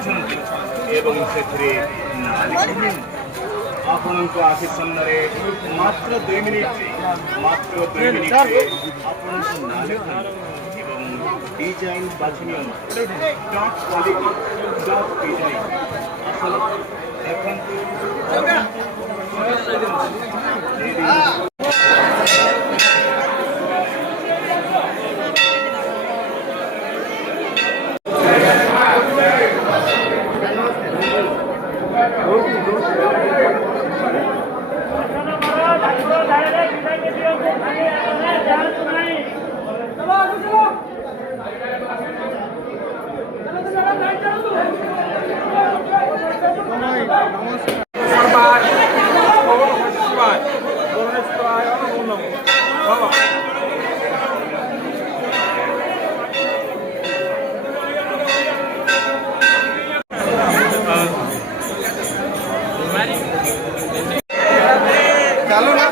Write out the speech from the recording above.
ବାଛନ୍ତି ଏବଂ ସେଥିରେ ନାଁ ଲେଖନ୍ତି। ଆପଣଙ୍କ ଆଖି ସାମ୍ନାରେ ମାତ୍ର 2 ମିନିଟ୍ରେ ଆପଣଙ୍କ ନାଁ ଲେଖନ୍ତୁ ଏବଂ ଡିଜାଇନ୍ ବାଛି ନିଅନ୍ତୁ। ଡଟ୍ କ୍ୱାଲିଟି ଡଟ୍ ଡିଜାଇନ୍ ଆସନ୍ତୁ ଦେଖନ୍ତୁ। ચાલો ને